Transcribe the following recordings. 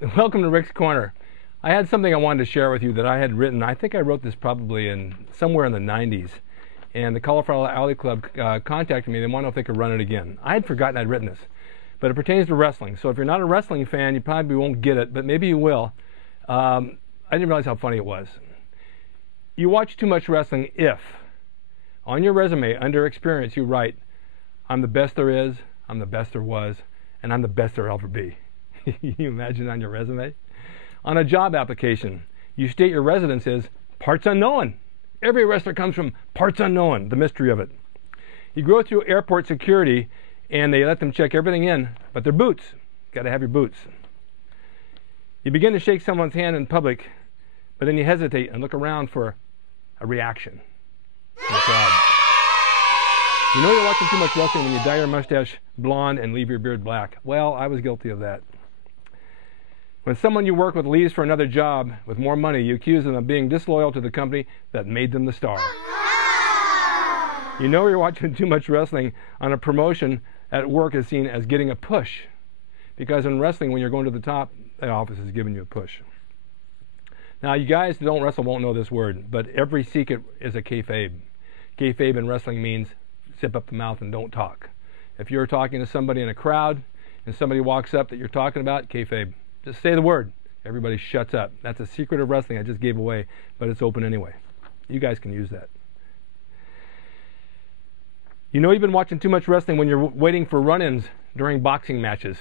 Welcome to Rick's Corner. I had something I wanted to share with you that I had written. I think I wrote this probably somewhere in the 90s. And the Colorado Alley Club contacted me. They wanted to know if they could run it again. I had forgotten I'd written this. But it pertains to wrestling. So if you're not a wrestling fan, you probably won't get it, but maybe you will. I didn't realize how funny it was. You watch too much wrestling if, on your resume, under experience, you write, I'm the best there is, I'm the best there was, and I'm the best there'll ever be. You imagine on your resume? On a job application, you state your residence is parts unknown. Every wrestler comes from parts unknown, the mystery of it. You go through airport security and they let them check everything in, but their boots. Got to have your boots. You begin to shake someone's hand in public, but then you hesitate and look around for a reaction from the crowd. You know you're watching too much wrestling when you dye your mustache blonde and leave your beard black. Well, I was guilty of that. When someone you work with leaves for another job with more money, you accuse them of being disloyal to the company that made them the star. You know you're watching too much wrestling on a promotion at work is seen as getting a push. Because in wrestling, when you're going to the top, the office is giving you a push. Now, you guys that don't wrestle won't know this word, but every secret is a kayfabe. Kayfabe in wrestling means zip up the mouth and don't talk. If you're talking to somebody in a crowd and somebody walks up that you're talking about, kayfabe. Just say the word. Everybody shuts up. That's a secret of wrestling I just gave away, but it's open anyway. You guys can use that. You know you've been watching too much wrestling when you're waiting for run-ins during boxing matches.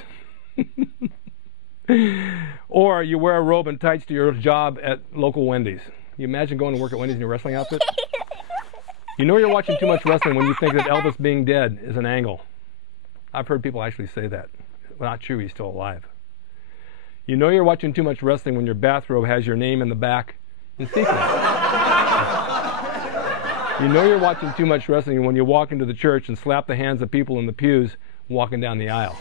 Or you wear a robe and tights to your job at local Wendy's. You imagine going to work at Wendy's in your wrestling outfit? You know you're watching too much wrestling when you think that Elvis being dead is an angle. I've heard people actually say that. Well, not true, he's still alive. You know you're watching too much wrestling when your bathrobe has your name in the back in sequins. You know you're watching too much wrestling when you walk into the church and slap the hands of people in the pews walking down the aisle.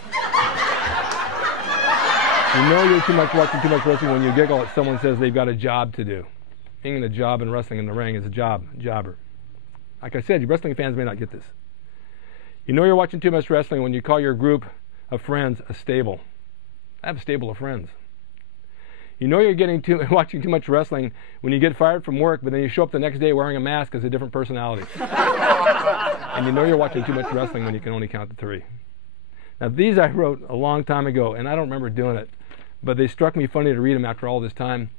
You know you're watching too much wrestling when you giggle at someone says they've got a job to do. Being in a job and wrestling in the ring is a jobber. Like I said, you wrestling fans may not get this. You know you're watching too much wrestling when you call your group of friends a stable. I have a stable of friends. You know you're watching too much wrestling when you get fired from work, but then you show up the next day wearing a mask as a different personality. And you know you're watching too much wrestling when you can only count to 3. Now these I wrote a long time ago, and I don't remember doing it, but they struck me funny to read them after all this time,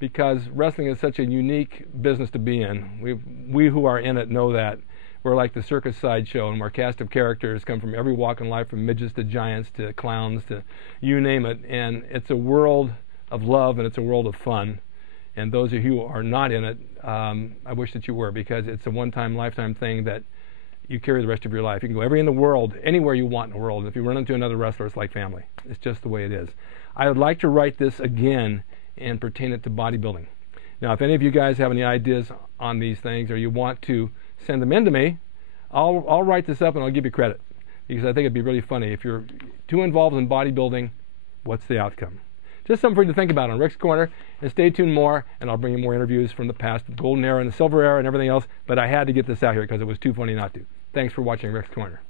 because wrestling is such a unique business to be in. We who are in it know that. We're like the circus sideshow, and our cast of characters come from every walk in life, from midgets to giants to clowns to you name it. And it's a world of love, and it's a world of fun. And those of you who are not in it, I wish that you were, because it's a one-time, lifetime thing that you carry the rest of your life. You can go everywhere in the world, anywhere you want in the world. And if you run into another wrestler, it's like family. It's just the way it is. I would like to write this again and pertain it to bodybuilding. Now, if any of you guys have any ideas on these things, or you want to send them in to me, I'll write this up and I'll give you credit, because I think it'd be really funny. If you're too involved in bodybuilding, what's the outcome? Just something for you to think about on Rick's Corner, and stay tuned more, and I'll bring you more interviews from the past, the golden era and the silver era and everything else, but I had to get this out here because it was too funny not to. Thanks for watching Rick's Corner.